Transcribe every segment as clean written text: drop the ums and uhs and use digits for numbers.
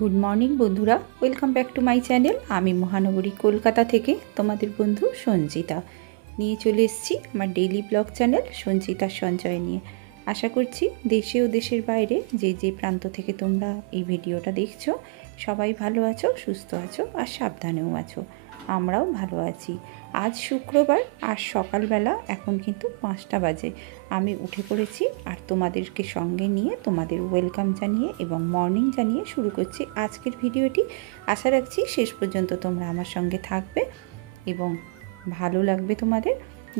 Good morning বন্ধুরা, welcome back to my channel. আমি মহানগরী কলকাতা থেকে তোমাদের বন্ধু সঞ্চিতা নিয়ে চলে এসেছি আমার ডেইলি ব্লগ চ্যানেল সঞ্চিতার সঞ্চয় নিয়ে। আশা করছি দেশে ও দেশের বাইরে যে যে প্রান্ত থেকে তোমরা এই ভিডিওটা দেখছো সবাই ভালো আছো, সুস্থ আছো আর সাবধানেও আছো। আমরাও ভালো আছি। আজ শুক্রবার আর সকালবেলা এখন কিন্তু 5টা বাজে। আমি উঠে পড়েছি আর তোমাদেরকে সঙ্গে নিয়ে তোমাদের ওয়েলকাম জানিয়ে এবং মর্নিং জানিয়ে শুরু করছি আজকের ভিডিওটি। আশা রাখছি শেষ পর্যন্ত তোমরা আমার সঙ্গে থাকবে এবং ভালো লাগবে তোমাদের।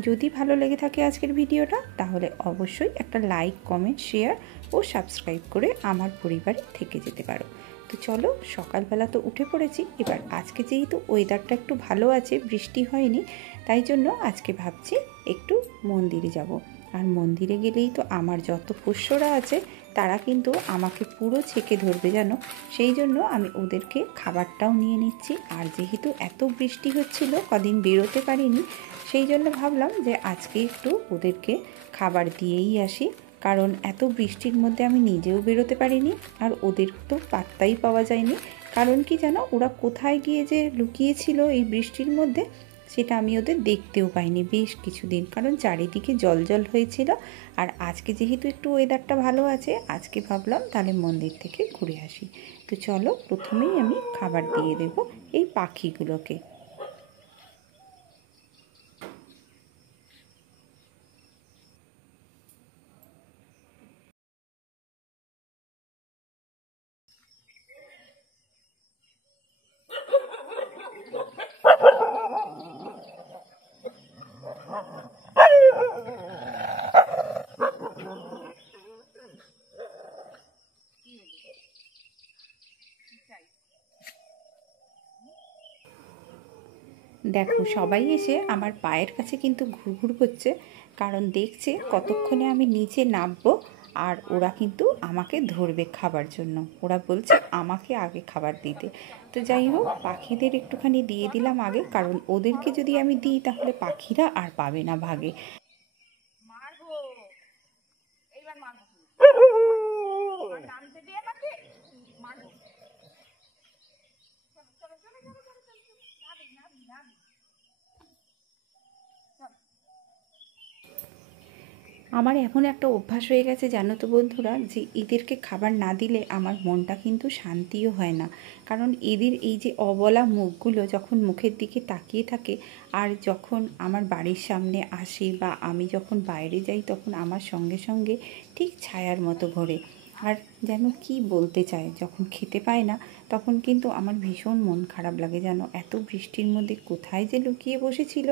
যদি ভালো লেগে থাকে আজকের ভিডিওটা তাহলে অবশ্যই একটা লাইক, কমেন্ট, শেয়ার ও সাবস্ক্রাইব করে আমার পরিবারে থেকে যেতে পারো। তো চলো, সকালবেলা তো উঠে পড়েছি। এবার আজকে যেহেতু ওয়েদারটা একটু ভালো আছে, বৃষ্টি হয়নি, তাই জন্য আজকে ভাবছি একটু মন্দিরে যাব। আর মন্দিরে গেলেই তো আমার যত পোষ্যরা আছে তারা কিন্তু আমাকে পুরো ছেঁকে ধরবে জানো। সেই জন্য আমি ওদেরকে খাবারটাও নিয়ে নিচ্ছি। আর যেহেতু এত বৃষ্টি হচ্ছিল, কদিন বেরোতে পারিনি, সেই জন্য ভাবলাম যে আজকে একটু ওদেরকে খাবার দিয়েই আসি। কারণ এত বৃষ্টির মধ্যে আমি নিজেও বেরোতে পারিনি আর ওদের তো পাত্তাই পাওয়া যায়নি। কারণ কি জানো, ওরা কোথায় গিয়ে যে লুকিয়েছিল এই বৃষ্টির মধ্যে সেটা আমি ওদের দেখতেও পাইনি বেশ কিছুদিন, কারণ চারিদিকে জল জল হয়েছিল। আর আজকে যেহেতু একটু ওয়েদারটা ভালো আছে, আজকে ভাবলাম তাহলে মন্দির থেকে ঘুরে আসি। তো চলো, প্রথমেই আমি খাবার দিয়ে দেবো এই পাখিগুলোকে। দেখো, সবাই এসে আমার পায়ের কাছে কিন্তু ঘুরঘুর করছে, কারণ দেখছে কতক্ষণে আমি নিচে নামবো আর ওরা কিন্তু আমাকে ধরবে খাবার জন্য। ওরা বলছে আমাকে আগে খাবার দিতে। তো যাই হোক, পাখিদের একটুখানি দিয়ে দিলাম আগে, কারণ ওদেরকে যদি আমি দিই তাহলে পাখিরা আর পাবে না ভাগে। আমার এখন একটা অভ্যাস হয়ে গেছে জানো তো বন্ধুরা, যে এদেরকে খাবার না দিলে আমার মনটা কিন্তু শান্তিও হয় না। কারণ এদের এই যে অবলা মুখগুলো যখন মুখের দিকে তাকিয়ে থাকে, আর যখন আমার বাড়ির সামনে আসে বা আমি যখন বাইরে যাই, তখন আমার সঙ্গে সঙ্গে ঠিক ছায়ার মতো ঘোরে। আর যেন কি বলতে চায়, যখন খেতে পায় না তখন কিন্তু আমার ভীষণ মন খারাপ লাগে জানো। এত বৃষ্টির মধ্যে কোথায় যে লুকিয়ে বসেছিল,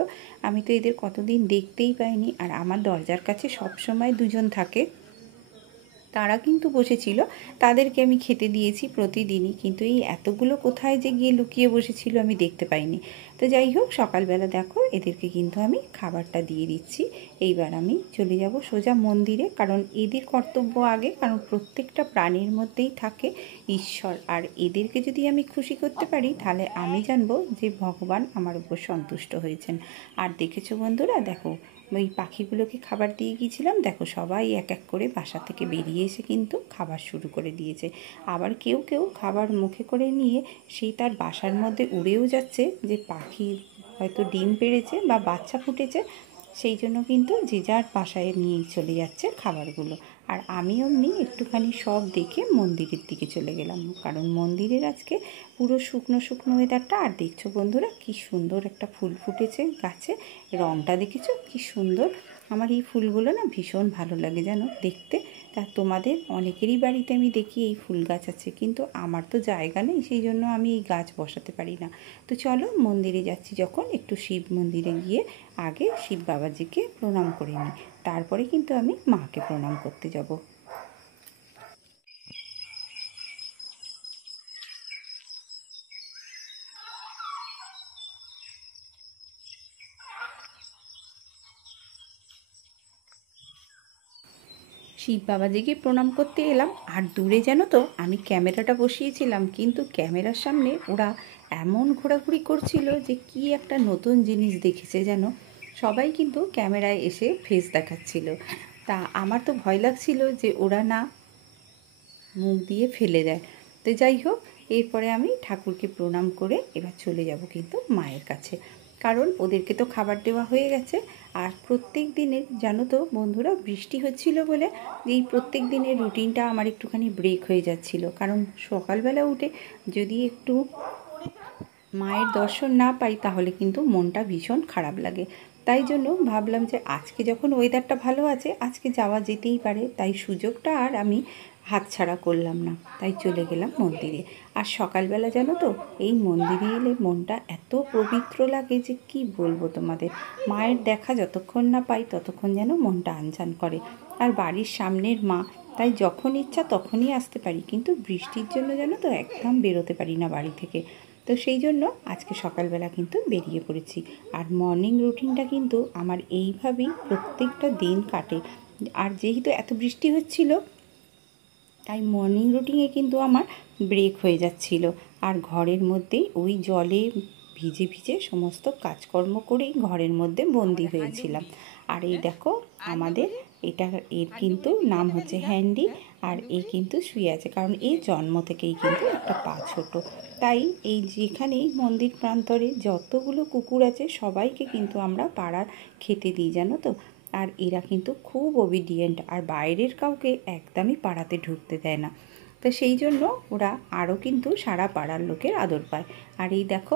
আমি তো এদের কতদিন দেখতেই পাইনি। আর আমার দরজার কাছে সবসময় দুজন থাকে, তারা কিন্তু বসেছিল, তাদেরকে আমি খেতে দিয়েছি প্রতিদিনই, কিন্তু এই এতগুলো কোথায় যে গিয়ে লুকিয়ে বসেছিল আমি দেখতে পাইনি। তো যাই হোক, সকালবেলা দেখো এদেরকে কিন্তু আমি খাবারটা দিয়ে দিচ্ছি। এইবার আমি চলে যাব সোজা মন্দিরে, কারণ এদের কর্তব্য আগে, কারণ প্রত্যেকটা প্রাণীর মধ্যেই থাকে ঈশ্বর। আর এদেরকে যদি আমি খুশি করতে পারি তাহলে আমি জানবো যে ভগবান আমার উপর সন্তুষ্ট হয়েছেন। আর দেখেছো বন্ধুরা, দেখো ওই পাখিগুলোকে খাবার দিয়ে গিয়েছিলাম, দেখো সবাই এক এক করে বাসা থেকে বেরিয়ে এসে কিন্তু খাবার শুরু করে দিয়েছে। আবার কেউ কেউ খাবার মুখে করে নিয়ে সেই তার বাসার মধ্যে উড়েও যাচ্ছে, যে পাখি হয়তো ডিম পেড়েছে বা বাচ্চা ফুটেছে, সেই জন্য কিন্তু যে যার বাসায় নিয়ে চলে যাচ্ছে খাবারগুলো। আর আমি অমনি একটুখানি সব দেখে মন্দিরের দিকে চলে গেলাম, কারণ মন্দিরের আজকে পুরো শুকনো শুকনো ওয়েদারটা। আর দেখছো বন্ধুরা, কি সুন্দর একটা ফুল ফুটেছে গাছে, রঙটা দেখেছো কি সুন্দর। আমার এই ফুলগুলো না ভীষণ ভালো লাগে জানো দেখতে। তা তোমাদের অনেকেরই বাড়িতে আমি দেখি এই ফুল গাছ আছে, কিন্তু আমার তো জায়গা নেই, সেই জন্য আমি এই গাছ বসাতে পারি না। তো চলো, মন্দিরে যাচ্ছি যখন, একটু শিব মন্দিরে গিয়ে আগে শিব বাবাজিকে প্রণাম করে নিই, তারপরে কিন্তু আমি মাকে প্রণাম করতে যাব। শিব বাবাজিকে প্রণাম করতে এলাম, আর দূরে যেন তো আমি ক্যামেরাটা বসিয়েছিলাম, কিন্তু ক্যামেরার সামনে ওরা এমন ঘোরাঘুরি করছিল যে কি একটা নতুন জিনিস দেখেছে যেন। সবাই কিন্তু ক্যামেরায় এসে ফেস দেখাচ্ছিল। তা আমার তো ভয় লাগছিল যে ওরা না মুখ দিয়ে ফেলে দেয়। তো যাই হোক, এরপরে আমি ঠাকুরকে প্রণাম করে এবার চলে যাব কিন্তু মায়ের কাছে, কারণ ওদেরকে তো খাবার দেওয়া হয়ে গেছে। আর প্রত্যেক দিনের জানো তো বন্ধুরা, বৃষ্টি হচ্ছিল বলে এই প্রত্যেক দিনের রুটিনটা আমার একটুখানি ব্রেক হয়ে যাচ্ছিল, কারণ সকালবেলা উঠে যদি একটু মায়ের দর্শন না পাই তাহলে কিন্তু মনটা ভীষণ খারাপ লাগে। তাই জন্য ভাবলাম যে আজকে যখন ওয়েদারটা ভালো আছে, আজকে যাওয়া যেতেই পারে, তাই সুযোগটা আর আমি হাতছাড়া করলাম না, তাই চলে গেলাম মন্দিরে। আর সকালবেলা জানো তো, এই মন্দিরে এলে মনটা এত পবিত্র লাগে যে কি বলবো তোমাদের। মায়ের দেখা যতক্ষণ না পাই ততক্ষণ যেন মনটা আনচান করে। আর বাড়ির সামনের মা, তাই যখন ইচ্ছা তখনই আসতে পারি, কিন্তু বৃষ্টির জন্য জানো তো একদম বেরোতে পারি না বাড়ি থেকে। তো সেই জন্য আজকে সকালবেলা কিন্তু বেরিয়ে পড়েছি। আর মর্নিং রুটিনটা কিন্তু আমার এইভাবেই প্রত্যেকটা দিন কাটে। আর যেহেতু এত বৃষ্টি হচ্ছিল, তাই মর্নিং রুটিনে কিন্তু আমার ব্রেক হয়ে যাচ্ছিল। আর ঘরের মধ্যেই ওই জলে ভিজে ভিজে সমস্ত কাজকর্ম করেই ঘরের মধ্যে বন্দি হয়েছিলাম। আর এই দেখো আমাদের এর কিন্তু নাম হচ্ছে হ্যান্ডি। আর এই কিন্তু শুয়ে আছে, কারণ এই জন্ম থেকেই কিন্তু একটা পা ছোট। তাই এই যেখানেই মন্দির প্রান্তরে যতগুলো কুকুর আছে সবাইকে কিন্তু আমরা পাড়ার খেতে দিই, জানো তো। আর এরা কিন্তু খুব ওবিডিয়েন্ট, আর বাইরের কাউকে একদমই পাড়াতে ঢুকতে দেয় না। তো সেই জন্য ওরা আরও কিন্তু সারা পাড়ার লোকের আদর পায়। আর এই দেখো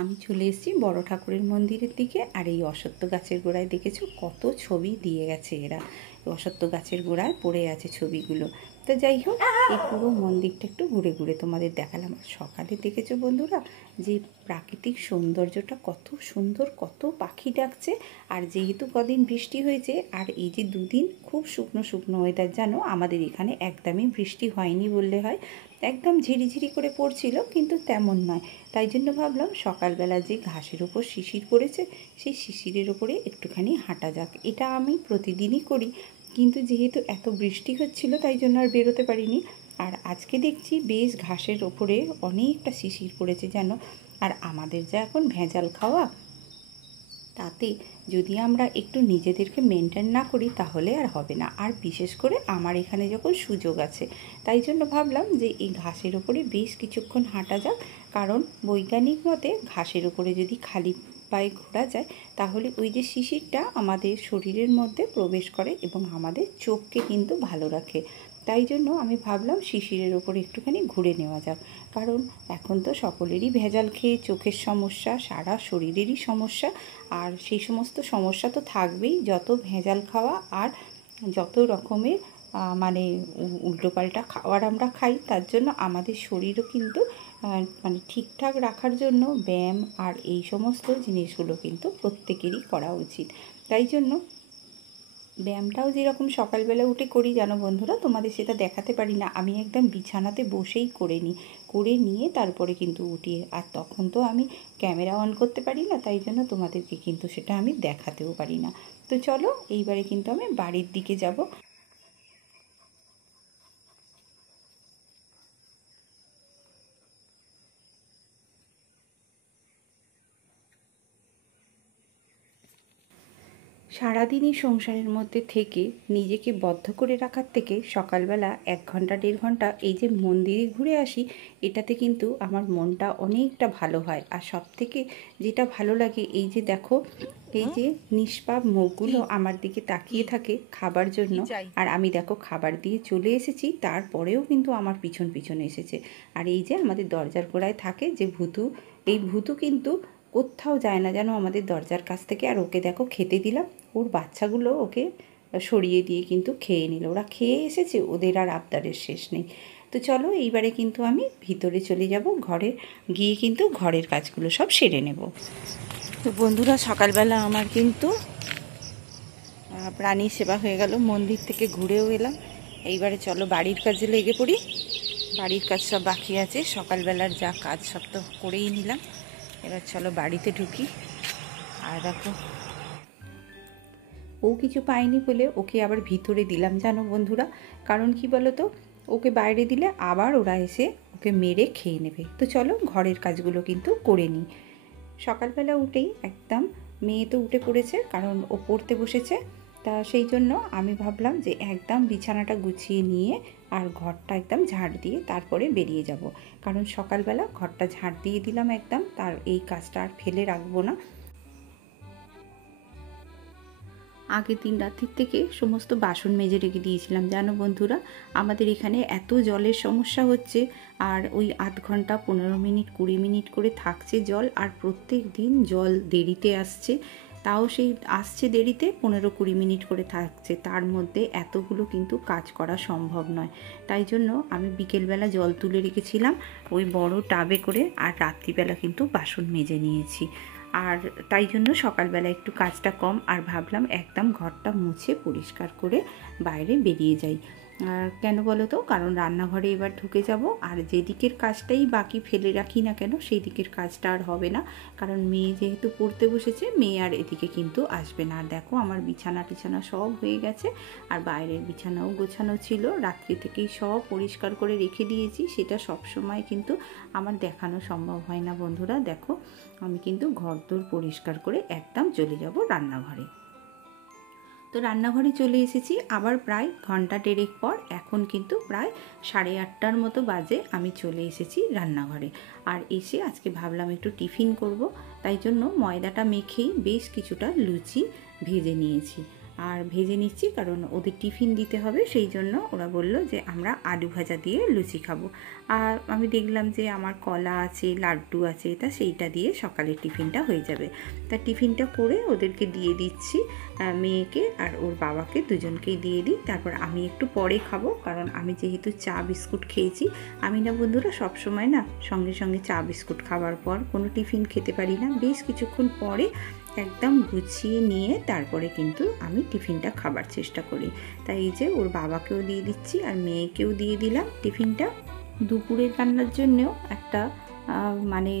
আমি চলে এসেছি বড় ঠাকুরের মন্দিরের দিকে। আর এই অশ্বত্থ গাছের গোড়ায় দেখেছো কত ছবি দিয়ে গেছে এরা, অশ্বত্থ গাছের গোড়ায় পড়ে আছে ছবিগুলো। তো যাই হোক, এই পুরো মন্দিরটা একটু ঘুরে ঘুরে তোমাদের দেখালাম। সকালে দেখেছো বন্ধুরা যে প্রাকৃতিক সৌন্দর্যটা কত সুন্দর, কত পাখি ডাকছে। আর যেহেতু কদিন বৃষ্টি হয়েছে, আর এই যে দুদিন খুব শুকনো শুকনো ওয়েদার, জানো আমাদের এখানে একদমই বৃষ্টি হয়নি বললে হয়, একদম ঝিরিঝিরি করে পড়ছিল, কিন্তু তেমন নয়। তাই জন্য ভাবলাম সকালবেলা যে ঘাসের ওপর শিশির পড়েছে, সেই শিশিরের ওপরে একটুখানি হাঁটা যাক। এটা আমি প্রতিদিনই করি, কিন্তু যেহেতু এত বৃষ্টি হচ্ছিল তাই জন্য আর বেরোতে পারিনি। আর আজকে দেখছি বেশ ঘাসের ওপরে অনেকটা শিশির পড়েছে জানো। আর আমাদের যা এখন ভেজাল খাওয়া, তাতে যদি আমরা একটু নিজেদেরকে মেনটেন না করি তাহলে আর হবে না। আর বিশেষ করে আমার এখানে যখন সুযোগ আছে, তাই জন্য ভাবলাম যে এই ঘাসের ওপরে বেশ কিছুক্ষণ হাঁটা যাক। কারণ বৈজ্ঞানিক মতে ঘাসের ওপরে যদি খালি পায়ে ঘোরা যায়, তাহলে ওই যে শিশিরটা আমাদের শরীরের মধ্যে প্রবেশ করে এবং আমাদের চোখকে কিন্তু ভালো রাখে। তাই জন্য আমি ভাবলাম শিশিরের ওপরে একটুখানি ঘুরে নেওয়া যাক। কারণ এখন তো সকলেরই ভেজাল খেয়ে চোখের সমস্যা, সারা শরীরেরই সমস্যা। আর সেই সমস্ত সমস্যা তো থাকবেই, যত ভেজাল খাওয়া আর যত রকমের মানে উল্টোপাল্টা খাবার আমরা খাই, তার জন্য আমাদের শরীরও কিন্তু মানে ঠিকঠাক রাখার জন্য ব্যায়াম আর এই সমস্ত জিনিসগুলো কিন্তু প্রত্যেকেরই করা উচিত। তাই জন্য ব্যায়ামটাও যেরকম সকালবেলা উঠে করি জানো বন্ধুরা, তোমাদের সেটা দেখাতে পারি না, আমি একদম বিছানাতে বসেই করে নিয়ে তারপরে কিন্তু উঠি। আর তখন তো আমি ক্যামেরা অন করতে পারি না, তাই জন্য তোমাদেরকে কিন্তু সেটা আমি দেখাতেও পারি না। তো চলো এইবারে কিন্তু আমি বাড়ির দিকে যাব। সারাদিনই সংসারের মধ্যে থেকে নিজেকে বদ্ধ করে রাখার থেকে সকালবেলা 1 ঘন্টা 1.5 ঘন্টা এই যে মন্দিরে ঘুরে আসি, এটাতে কিন্তু আমার মনটা অনেকটা ভালো হয়। আর সবথেকে যেটা ভালো লাগে, এই যে দেখো এই যে নিষ্পাপ মুখগুলো আমার দিকে তাকিয়ে থাকে খাবার জন্য। আর আমি দেখো খাবার দিয়ে চলে এসেছি, তারপরেও কিন্তু আমার পিছন পিছন এসেছে। আর এই যে আমাদের দরজার গোড়ায় থাকে যে ভূতু, এই ভূতু কিন্তু কোথাও যায় না যেন আমাদের দরজার কাছ থেকে। আর ওকে দেখো খেতে দিলাম, ওর বাচ্চাগুলো ওকে সরিয়ে দিয়ে কিন্তু খেয়ে নিল। ওরা খেয়ে এসেছে, ওদের আর আবদারের শেষ নেই। তো চলো এইবারে কিন্তু আমি ভিতরে চলে যাব, ঘরে গিয়ে কিন্তু ঘরের কাজগুলো সব সেরে নেব। তো বন্ধুরা সকালবেলা আমার কিন্তু প্রাণী সেবা হয়ে গেল, মন্দির থেকে ঘুরেও এলাম। এইবারে চলো বাড়ির কাজে লেগে পড়ি। বাড়ির কাজ সব বাকি আছে, সকালবেলার যা কাজ সব তো করেই নিলাম। এবার চলো বাড়িতে ঢুকি। আর দেখো ও কিছু পায়নি বলে ওকে আবার ভিতরে দিলাম জানো বন্ধুরা, কারণ কি বলো তো, ওকে বাইরে দিলে আবার ওরা এসে ওকে মেরে খেয়ে নেবে। তো চলো ঘরের কাজগুলো কিন্তু করে নিই। সকালবেলা উঠেই একদম মেয়ে তো উঠে পড়েছে, কারণ ও পড়তে বসেছে। তা সেই জন্য আমি ভাবলাম যে একদম বিছানাটা গুছিয়ে নিয়ে আর ঘরটা একদম ঝাড় দিয়ে তারপরে বেরিয়ে যাব, কারণ সকালবেলা ঘরটা ঝাড় দিয়ে দিলাম একদম, তার এই কাজটা আর ফেলে রাখবো না। আগের দিন রাত্রির থেকে সমস্ত বাসন মেজে রেখে দিয়েছিলাম। জানো বন্ধুরা, আমাদের এখানে এত জলের সমস্যা হচ্ছে, আর ওই আধ ঘন্টা 15 মিনিট 20 মিনিট করে থাকছে জল, আর প্রত্যেক দিন জল দেরিতে আসছে। তাও সেই আসছে দেরিতে 15-20 মিনিট করে থাকছে, তার মধ্যে এতগুলো কিন্তু কাজ করা সম্ভব নয়। তাই জন্য আমি বিকেলবেলা জল তুলে রেখেছিলাম ওই বড় টাবে করে, আর রাত্রিবেলা কিন্তু বাসন মেজে নিয়েছি। আর তাই জন্য সকালবেলা একটু কাজটা কম, আর ভাবলাম একদম ঘরটা মুছে পরিষ্কার করে বাইরে বেরিয়ে যাই। আর কেন বলো তো, কারণ রান্নাঘরে এবার ঢুকে যাব, আর যেদিকের কাজটাই বাকি ফেলে রাখি না কেন সেই দিকের কাজটা আর হবে না, কারণ মেয়ে যেহেতু পড়তে বসেছে, মেয়ে আর এদিকে কিন্তু আসবে না। আর দেখো আমার বিছানা টিছানা সব হয়ে গেছে, আর বাইরের বিছানাও গোছানো ছিল, রাত্রি থেকেই সব পরিষ্কার করে রেখে দিয়েছি। সেটা সব সময় কিন্তু আমার দেখানো সম্ভব হয় না বন্ধুরা। দেখো আমি কিন্তু ঘরদোর পরিষ্কার করে একদম চলে যাব রান্নাঘরে। তো রান্নাঘরে চলে এসেছি আবার প্রায় ঘন্টা দেড়েক পর। এখন কিন্তু প্রায় 8:30টার মতো বাজে, আমি চলে এসেছি রান্নাঘরে। আর এসে আজকে ভাবলাম একটু টিফিন করব, তাই জন্য ময়দাটা মেখেই বেশ কিছুটা লুচি ভেজে নিয়েছি। আর ভেজে নিচ্ছি কারণ ওদের টিফিন দিতে হবে, সেই জন্য ওরা বলল যে আমরা আলু ভাজা দিয়ে লুচি খাবো। আর আমি দেখলাম যে আমার কলা আছে, লাড্ডু আছে, তা সেইটা দিয়ে সকালের টিফিনটা হয়ে যাবে। তা টিফিনটা করে ওদেরকে দিয়ে দিচ্ছি, মেয়েকে আর ওর বাবাকে দুজনকেই দিয়ে দিই। তারপর আমি একটু পরে খাবো, কারণ আমি যেহেতু চা বিস্কুট খেয়েছি। আমি না বন্ধুরা সবসময় না সঙ্গে সঙ্গে চা বিস্কুট খাওয়ার পর কোনো টিফিন খেতে পারি না, বেশ কিছুক্ষণ পরে একদম গুছিয়ে নিয়ে তারপরে কিন্তু আমি টিফিনটা খাবার চেষ্টা করি। তাই এই যে ওর বাবাকেও দিয়ে দিচ্ছি আর মেয়েকেও দিয়ে দিলাম টিফিনটা। দুপুরের রান্নার জন্যেও একটা মানে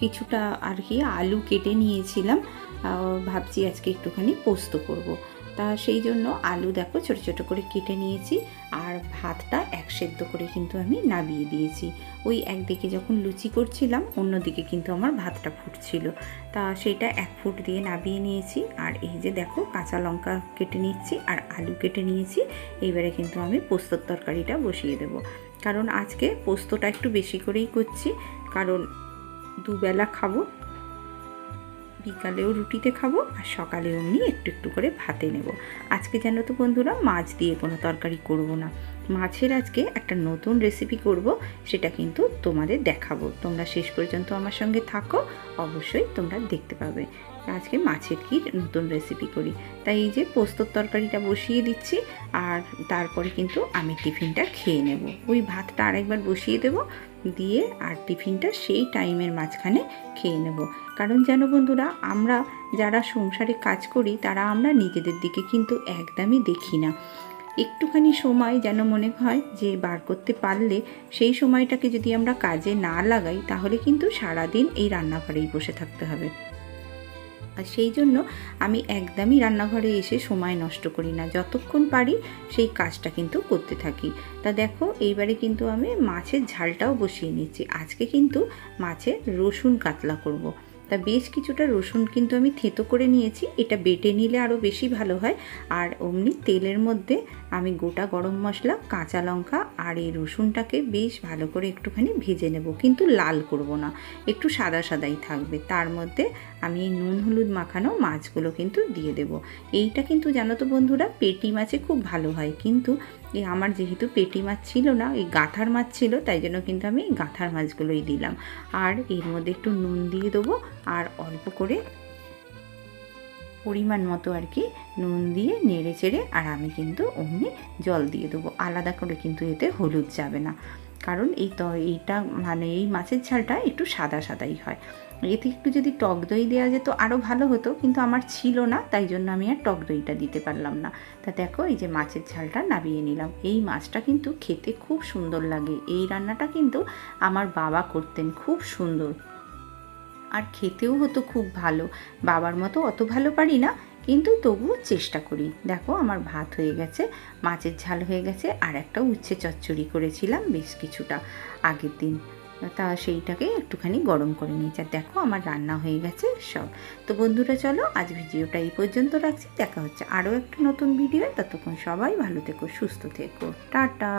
কিছুটা আর কি আলু কেটে নিয়েছিলাম, ভাবছি আজকে একটুখানি পোস্ত করব। তা সেই জন্য আলু দেখো ছোট ছোট করে কেটে নিয়েছি, আর ভাতটা এক সেদ্ধ করে কিন্তু আমি নামিয়ে দিয়েছি। ওই একদিকে যখন লুচি করছিলাম অন্যদিকে কিন্তু আমার ভাতটা ফুটছিল, তা সেটা 1 ফুট দিয়ে নামিয়ে নিয়েছি। আর এই যে দেখো কাঁচা লঙ্কা কেটে নিচ্ছি আর আলু কেটে নিয়েছি। এইবারে কিন্তু আমি পোস্তর তরকারিটা বসিয়ে দেবো, কারণ আজকে পোস্তটা একটু বেশি করেই করছি, কারণ দুবেলা খাবো, বিকালেও রুটিতে খাবো আর সকালেও এমনি একটু একটু করে ভাতে নেব। আজকে জানো তো বন্ধুরা, মাছ দিয়ে কোনো তরকারি করব না, মাছের আজকে একটা নতুন রেসিপি করব, সেটা কিন্তু তোমাদের দেখাবো। তোমরা শেষ পর্যন্ত আমার সঙ্গে থাকো, অবশ্যই তোমরা দেখতে পাবে আজকে মাছের কি নতুন রেসিপি করি। তাই এই যে পোস্তর তরকারিটা বসিয়ে দিচ্ছি, আর তারপরে কিন্তু আমি টিফিনটা খেয়ে নেব। ওই ভাতটা আরেকবার বসিয়ে দেব, দিয়ে আর টিফিনটা সেই টাইমের মাঝখানে খেয়ে নেব। কারণ জানো বন্ধুরা, আমরা যারা সংসারে কাজ করি তারা আমরা নিজেদের দিকে কিন্তু একদমই দেখি না। একটুখানি সময় যেন মনে হয় যে বার করতে পারলে সেই সময়টাকে যদি আমরা কাজে না লাগাই, তাহলে কিন্তু সারাদিন এই রান্নাঘরেই বসে থাকতে হবে। আর সেই জন্য আমি একদমই রান্নাঘরে এসে সময় নষ্ট করি না, যতক্ষণ পারি সেই কাজটা কিন্তু করতে থাকি। তা দেখো এইবারে কিন্তু আমি মাছের ঝালটাও বসিয়ে নিচ্ছি। আজকে কিন্তু মাছের রসুন কাতলা করব। তা বেশ কিছুটা রসুন কিন্তু আমি থেঁতো করে নিয়েছি, এটা বেটে নিলে আরও বেশি ভালো হয়। আর অমনি তেলের মধ্যে আমি গোটা গরম মশলা, কাঁচা লঙ্কা আর এই রসুনটাকে বেশ ভালো করে একটুখানি ভেজে নেব, কিন্তু লাল করব না, একটু সাদা সাদাই থাকবে। তার মধ্যে আমি এই নুন হলুদ মাখানো মাছগুলো কিন্তু দিয়ে দেব। এইটা কিন্তু জানো তো বন্ধুরা, পেটি মাছে খুব ভালো হয়, কিন্তু এই আমার যেহেতু পেটি মাছ ছিল না, এই গাঁথার মাছ ছিল, তাই জন্য কিন্তু আমি গাঁথার মাছগুলোই দিলাম। আর এর মধ্যে একটু নুন দিয়ে দেবো, আর অল্প করে পরিমাণ মতো আর কি নুন দিয়ে নেড়ে চেড়ে, আর আমি কিন্তু অমনি জল দিয়ে দেবো। আলাদা করে কিন্তু এতে হলুদ যাবে না, কারণ এইটা মানে এই মাছের ঝালটা একটু সাদা সাদাই হয়। এতে একটু যদি টক দই দেওয়া যেত আরও ভালো হতো, কিন্তু আমার ছিল না, তাই জন্য আমি আর টক দইটা দিতে পারলাম না। তা দেখো এই যে মাছের ঝালটা নামিয়ে নিলাম। এই মাছটা কিন্তু খেতে খুব সুন্দর লাগে, এই রান্নাটা কিন্তু আমার বাবা করতেন, খুব সুন্দর আর খেতেও হতো খুব ভালো। বাবার মতো অত ভালো পারি না, কিন্তু তবুও চেষ্টা করি। দেখো আমার ভাত হয়ে গেছে, মাছের ঝাল হয়ে গেছে, আর একটা উচ্ছে চচ্চড়ি করেছিলাম বেশ কিছুটা আগের দিন। তা সেইটাকে একটুখানি গরম করে নিয়েছি। আর দেখো আমার রান্না হয়ে গেছে সব। তো বন্ধুরা চলো আজ ভিডিওটা এই পর্যন্ত রাখছি। দেখা হচ্ছে আরও একটা নতুন ভিডিও। ততক্ষণ সবাই ভালো থেকো, সুস্থ থেকো, টাটা।